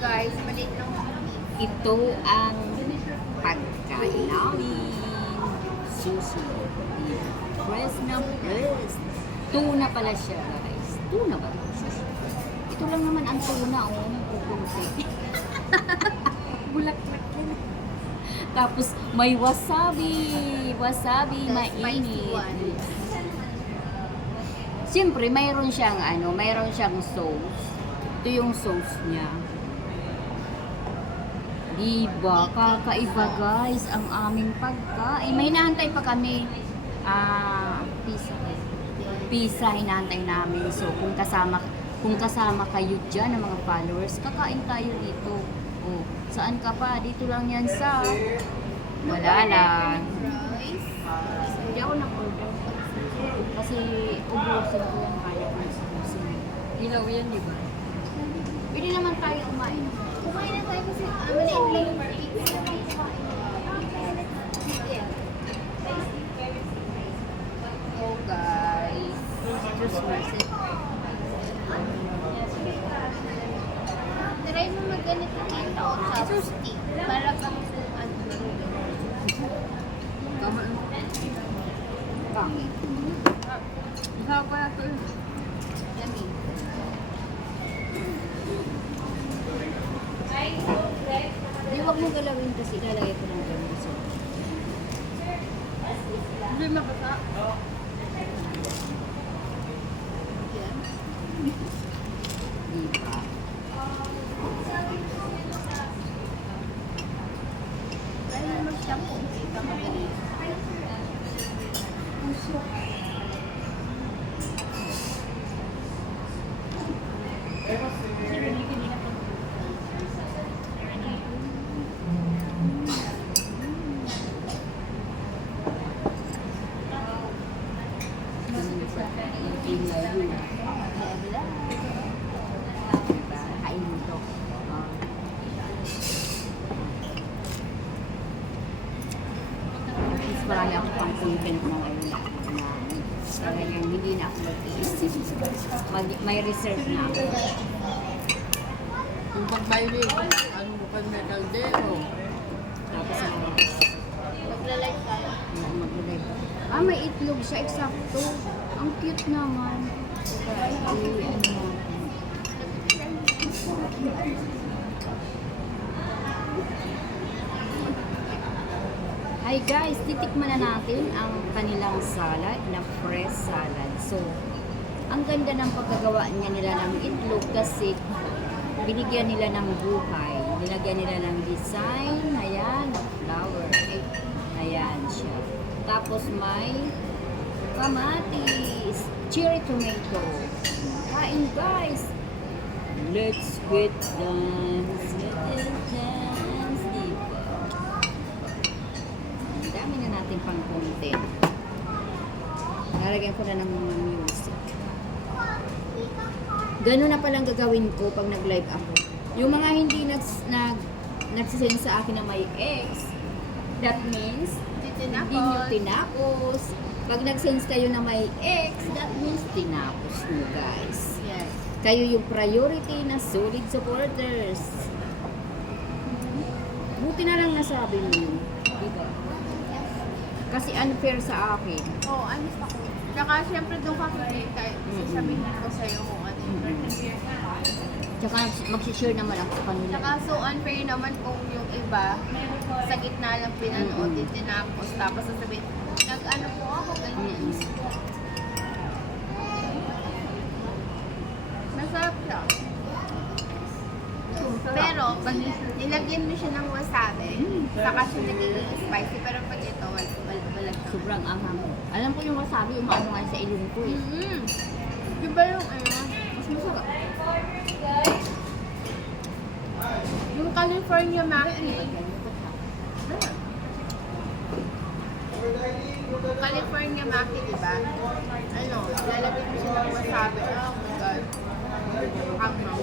guys, maliit lang kami. Ito ang pagkain namin. Sushi. Fresh na fresh. Tuna pala siya, guys. Tuna ba? Sushi. Ito lang naman ang tuna, oh. Pupunti. Bulaklak yan. Tapos may wasabi. Wasabi, The mainit. spicy one. Siyempre, mayroon siyang sauce. Ito yung sauce niya. Diba? Kakaiba guys ang aming pagkain. May hinahantay pa kami. Pizza. Pizza hinahantay namin. So, kung kasama kayo dyan ng mga followers, kakain tayo dito. Oh, saan ka pa? Dito lang yan sa wala lang. Rice. Hindi ako nag-order. Kasi ubusin ko yung kaya ko sa ubusin. Ilaw yan, di ba? Pwede naman tayo kumain. Kumain na tayo kasi maliit lang yung pizza. Oh guys. Just mercy. Try mo mag-ganito dito o chopstick. Para kang ano. Bakit? Masarap kaya ito eh. Yummy. Hindi, wag mo galawin kasi ilalagay ko ng ganun sa Hindi makata. Yan. diba? Try mo mag-shampoo. Ito madali. Kain mo to. Mas marami ako pang content na ngayon na talagang hindi na ako mag-iisip. May reserve na ako. Kung pag-baili, ano mo pa may kaldero? Tapos ako, Magla-like tayo. mag-live. May itlog siya, eksakto. Ang cute naman. Ano natin. Hi guys, titikman na natin ang kanilang salad na fresh salad. So, ang ganda ng pagkagawa niya nila ng itlog kasi binigyan nila ng buhay. Nilagyan nila ng design, ayan, ng flower. Ayan siya. Tapos may kamatis, cherry tomato. Kain guys! Let's quit dance. Let's dance. Diba? Ang dami na natin pang content. Lalagyan ko na ng music. Ganun na palang gagawin ko pag nag-live ako. Yung mga hindi nagsisend sa akin na may ex, that means hindi nyo tinapos. Pag nag-sense kayo na may ex, that means tinapos nyo guys. Yes. Kayo yung priority na solid supporters. Buti na lang nasabi niyo. Diba? Kasi unfair sa akin. Oo, honest ako. Tsaka siyempre doon ka kikita. Sasabihin ko sa'yo kung ano yung Tsaka mag-share naman ako sa kanila. Tsaka so unfair naman kung yung iba sa gitna lang pinanood din tinapos. Tapos sasabihin, nag-ano po ako, ganyan. Masarap siya. Pero, pag nilagyan mo siya ng wasabi, saka siya nagiging spicy. Pero pag ito, wala siya. Sobrang anghang. Alam ko yung wasabi, umaano nga sa ilong ko eh. Diba yung ano, Mas masarap. yung California Maki. California Maki, diba? Ano, lalagyan mo siya ng wasabi. Oh my God. Hanggang.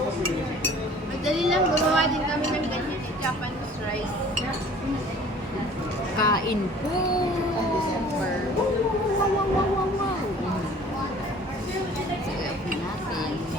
Madali lang, gumawa din kami ng ganyan sa Japanese rice. Kain po!